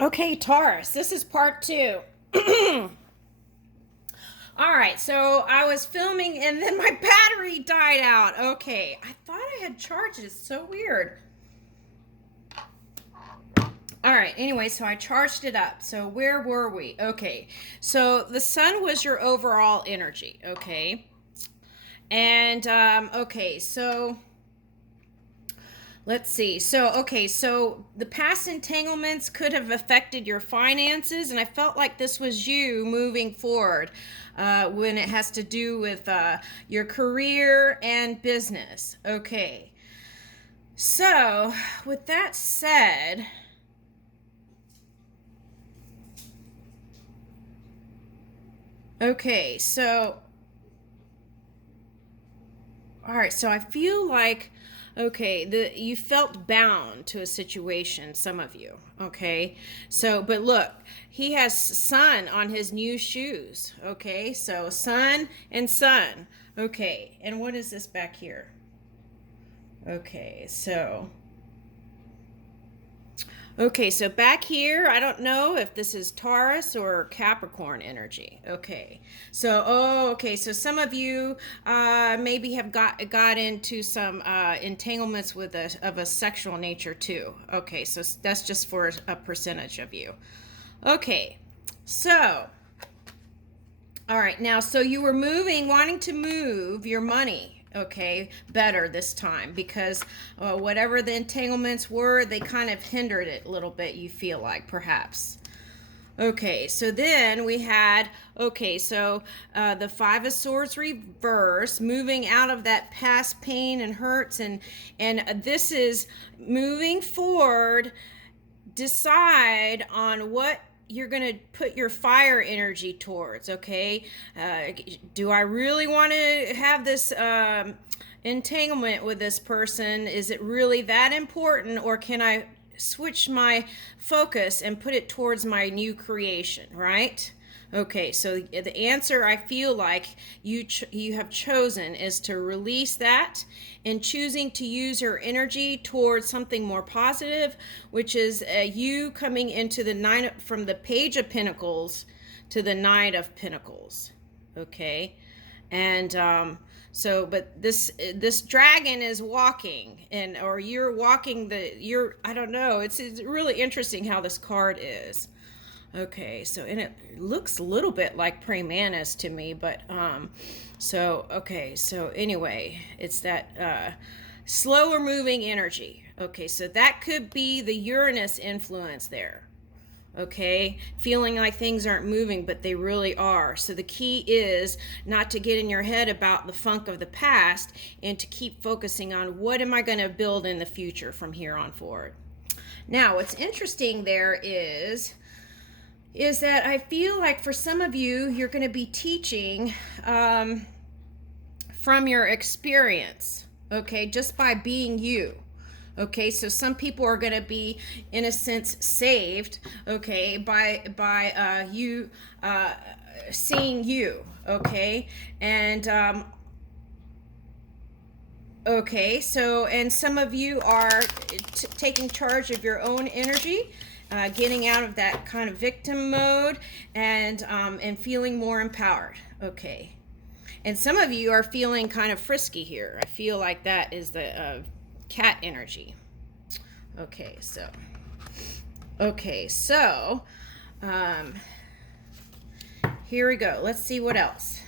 Okay, Taurus, this is part two. All right, so I was filming and then my battery died out. Okay, I thought I had charged it. It's so weird. All right, anyway, so I charged it up. So where were we? Okay, so the sun was your overall energy, okay? And, okay, so let's see. So the past entanglements could have affected your finances, and I felt like this was you moving forward when it has to do with your career and business. Okay. So, with that said, okay, so all right, so I feel like okay, you felt bound to a situation, some of you, okay? So, but look, he has sun on his new shoes, okay? So, sun and sun. Okay, and what is this back here? Okay, so Okay, so back here, I don't know if this is Taurus or Capricorn energy. Okay, so some of you maybe have got into some entanglements with of a sexual nature too. Okay, so that's just for a percentage of you. Okay, so all right, now, so you were wanting to move your money, okay, better this time because whatever the entanglements were, they kind of hindered it a little bit, you feel like, perhaps. Okay, so then we had, the Five of Swords reverse, moving out of that past pain and hurts, and this is moving forward. Decide on what you're going to put your fire energy towards, okay? Do I really want to have this entanglement with this person? Is it really that important, or can I switch my focus and put it towards my new creation, right? Okay, so the answer I feel like you have chosen is to release that and choosing to use your energy towards something more positive, which is you coming into the from the Page of Pentacles to the Knight of Pentacles. Okay, and but this dragon is walking, and or you're walking I don't know. It's really interesting how this card is. Okay, so and it looks a little bit like praying mantis to me, but so anyway, it's that slower moving energy. Okay, so that could be the Uranus influence there. Okay, feeling like things aren't moving, but they really are. So the key is not to get in your head about the funk of the past and to keep focusing on what am I going to build in the future from here on forward. Now, what's interesting there is that I feel like for some of you, you're going to be teaching from your experience, okay, just by being you. Okay, so some people are going to be, in a sense, saved, okay, by you seeing you, okay, and okay, so and some of you are taking charge of your own energy, getting out of that kind of victim mode, and feeling more empowered. Okay, and some of you are feeling kind of frisky here. I feel like that is the cat energy. Okay, so um, here we go. Let's see what else.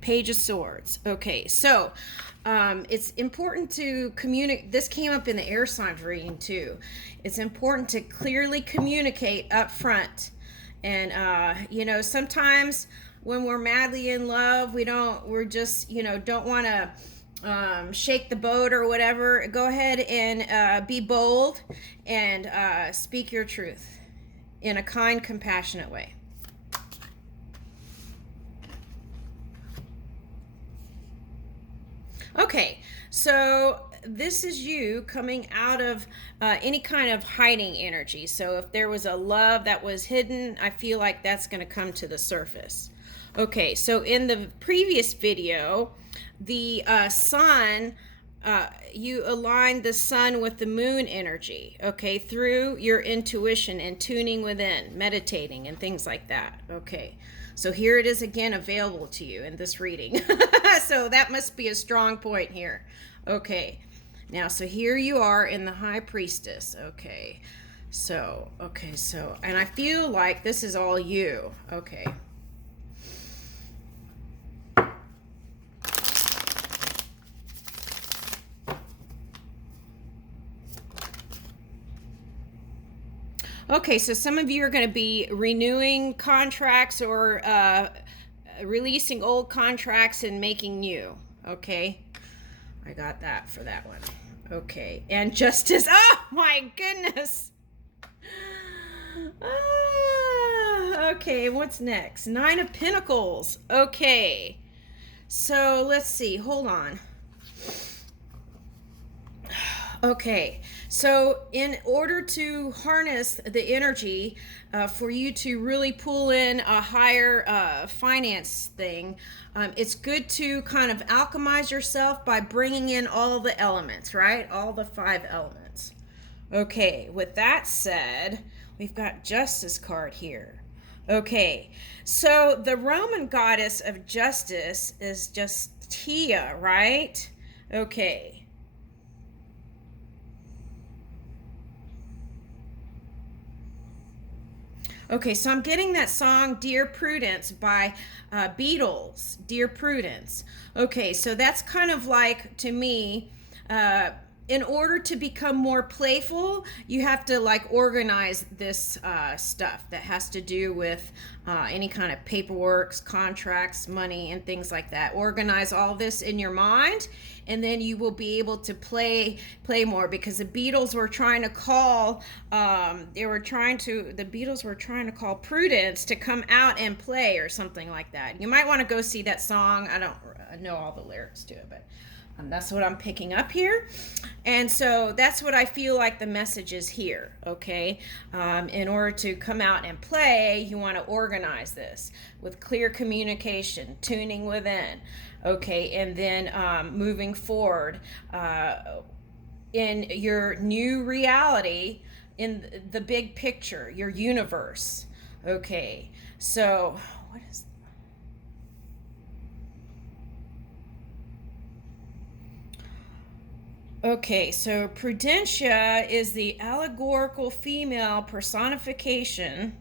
Page of Swords. Okay, so it's important to communicate. This came up in the air signs reading too. It's important to clearly communicate up front. And sometimes when we're madly in love, we're just, don't want to shake the boat or whatever. Go ahead and be bold and speak your truth in a kind, compassionate way. Okay, so this is you coming out of any kind of hiding energy. So if there was a love that was hidden, I feel like that's going to come to the surface. Okay, so in the previous video, the sun you align the sun with the moon energy, okay, through your intuition and tuning within, meditating and things like that. Okay, so here it is again, available to you in this reading. So that must be a strong point here. Okay, now so here you are in the High Priestess. Okay, so and I feel like this is all you. Okay. Okay, so some of you are going to be renewing contracts or releasing old contracts and making new. Okay, I got that for that one. Okay, and justice. Oh my goodness. Okay, what's next? 9 of Pentacles. Okay, so let's see. Hold on. Okay, so in order to harness the energy for you to really pull in a higher finance thing, it's good to kind of alchemize yourself by bringing in all the elements, right? All the 5 elements. Okay, with that said, we've got Justice card here. Okay, so the Roman goddess of justice is Justia, right? Okay. Okay, so I'm getting that song Dear Prudence by Beatles, Dear Prudence. Okay, so that's kind of like, to me, in order to become more playful, you have to like organize this stuff that has to do with any kind of paperwork, contracts, money, and things like that. Organize all this in your mind, and then you will be able to play more, because the Beatles were trying to call the Beatles were trying to call Prudence to come out and play or something like that. You might want to go see that song. I don't know all the lyrics to it, but that's what I'm picking up here. And so that's what I feel like the message is here. Okay, in order to come out and play, you want to organize this with clear communication, tuning within. Okay, and then moving forward in your new reality, in the big picture, your universe. Okay, so what is Okay, so Prudentia is the allegorical female personification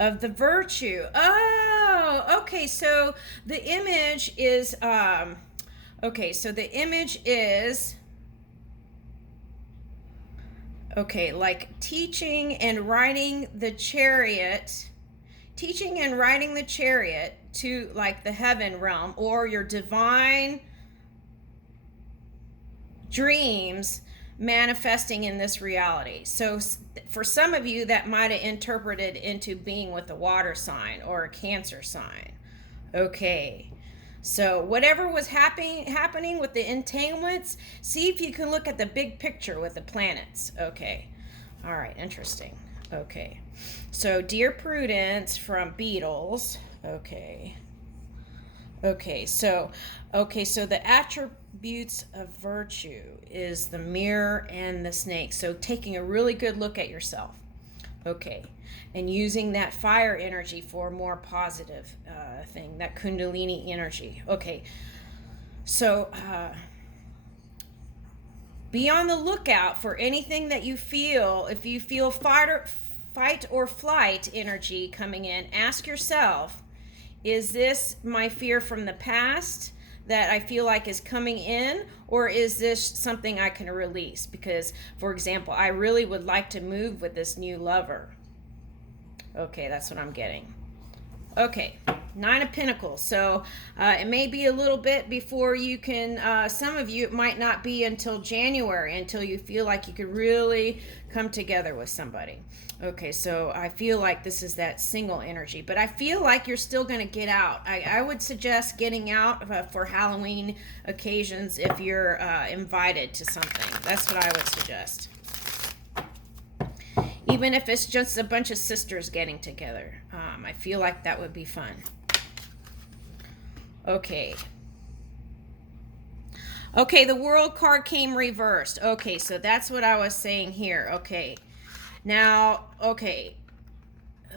of the virtue. Oh, okay, so the image is like teaching and riding the chariot to like the heaven realm, or your divine dreams manifesting in this reality. So for some of you, that might have interpreted into being with a water sign or a Cancer sign. Okay, so whatever was happening with the entanglements, see if you can look at the big picture with the planets. Okay, all right, interesting. Okay, so Dear Prudence from Beatles. Okay, so the attributes of virtue is the mirror and the snake. So taking a really good look at yourself. Okay, and using that fire energy for a more positive thing, that Kundalini energy. Okay, so be on the lookout for anything that you feel. If you feel fight or flight energy coming in, ask yourself, is this my fear from the past that I feel like is coming in, or is this something I can release? Because, for example, I really would like to move with this new lover. Okay, that's what I'm getting. Okay, 9 of Pentacles. So it may be a little bit before you can, some of you, it might not be until January until you feel like you could really come together with somebody. Okay, so I feel like this is that single energy, but I feel like you're still going to get out. I would suggest getting out for Halloween occasions if you're invited to something. That's what I would suggest. Even if it's just a bunch of sisters getting together. I feel like that would be fun. Okay. Okay, the World card came reversed. Okay, so that's what I was saying here. Okay, now, okay,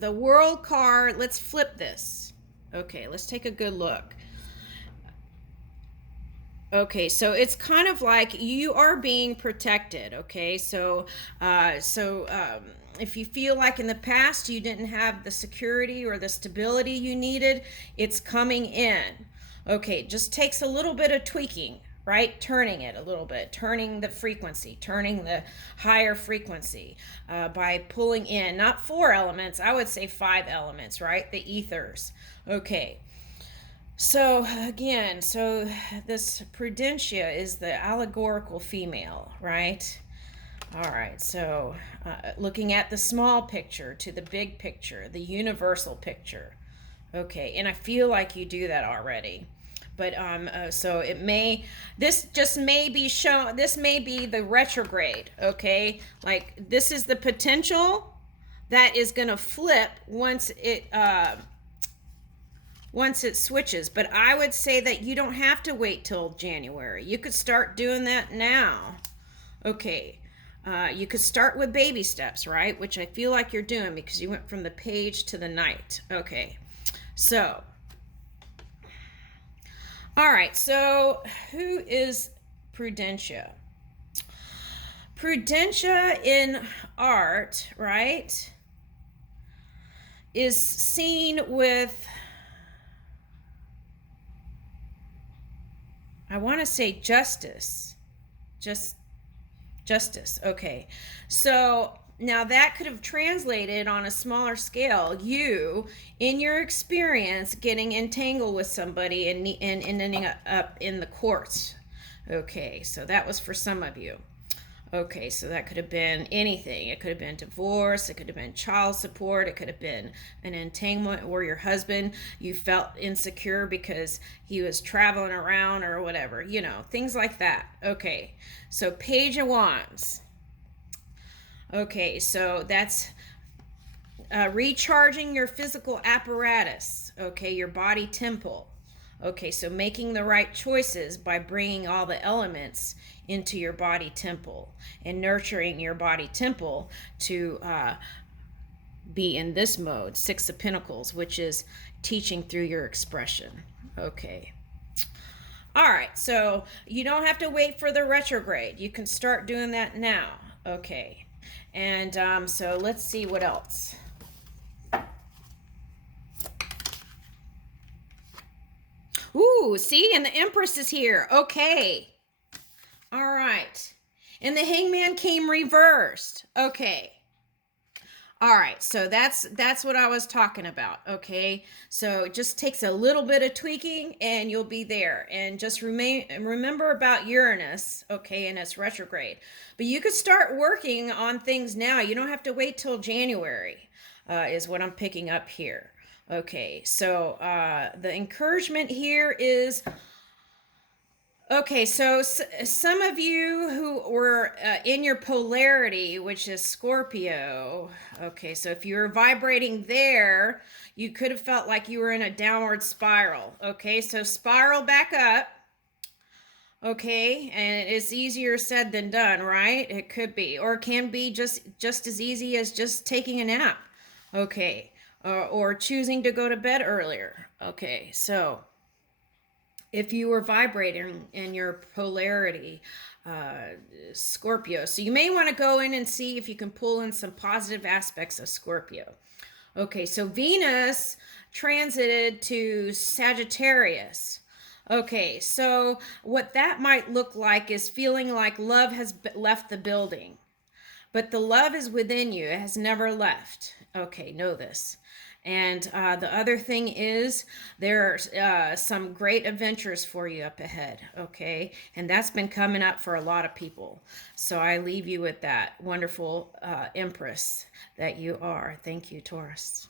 the World card, let's flip this. Okay, let's take a good look. Okay, so it's kind of like you are being protected. Okay, so if you feel like in the past you didn't have the security or the stability you needed, it's coming in. Okay, it just takes a little bit of tweaking, right? Turning it a little bit, turning the frequency, turning the higher frequency by pulling in not 4 elements, I would say 5 elements, right? The ethers. Okay. So again, so this Prudentia is the allegorical female, right? All right, so looking at the small picture to the big picture, the universal picture. Okay, and I feel like you do that already. But so it may, this just may be shown, this may be the retrograde, okay? Like this is the potential that is going to flip once it switches. But I would say that you don't have to wait till January. You could start doing that now. Okay. You could start with baby steps, right? Which I feel like you're doing because you went from the page to the knight. Okay. So, all right. So, who is Prudentia? Prudentia in art, right, is seen with, I want to say justice. Justice. Okay. So now that could have translated on a smaller scale. You, in your experience, getting entangled with somebody and ending up in the courts. Okay. So that was for some of you. Okay, so that could have been anything. It could have been divorce, it could have been child support, it could have been an entanglement where your husband, you felt insecure because he was traveling around or whatever, you know, things like that. Okay, so Page of Wands. Okay, so that's recharging your physical apparatus, okay, your body temple. Okay, so making the right choices by bringing all the elements into your body temple and nurturing your body temple to be in this mode, 6 of Pentacles, which is teaching through your expression. Okay. All right, so you don't have to wait for the retrograde. You can start doing that now. Okay. And so let's see what else. Ooh, see, and the Empress is here. Okay. All right. And the Hangman came reversed. Okay. All right. So that's what I was talking about. Okay. So it just takes a little bit of tweaking and you'll be there. And just remember about Uranus, okay, and its retrograde. But you could start working on things now. You don't have to wait till January, is what I'm picking up here. Okay, so the encouragement here is, okay, so some of you who were in your polarity, which is Scorpio, okay, so if you were vibrating there, you could have felt like you were in a downward spiral, okay, so spiral back up, okay, and it's easier said than done, right? It could be, or it can be just as easy as just taking a nap, okay. Or choosing to go to bed earlier. Okay, so if you were vibrating in your polarity, Scorpio, so you may want to go in and see if you can pull in some positive aspects of Scorpio. Okay, so Venus transited to Sagittarius. Okay, so what that might look like is feeling like love has left the building. But the love is within you. It has never left. Okay, know this. And the other thing is there are some great adventures for you up ahead, okay? And that's been coming up for a lot of people. So I leave you with that wonderful Empress that you are. Thank you, Taurus.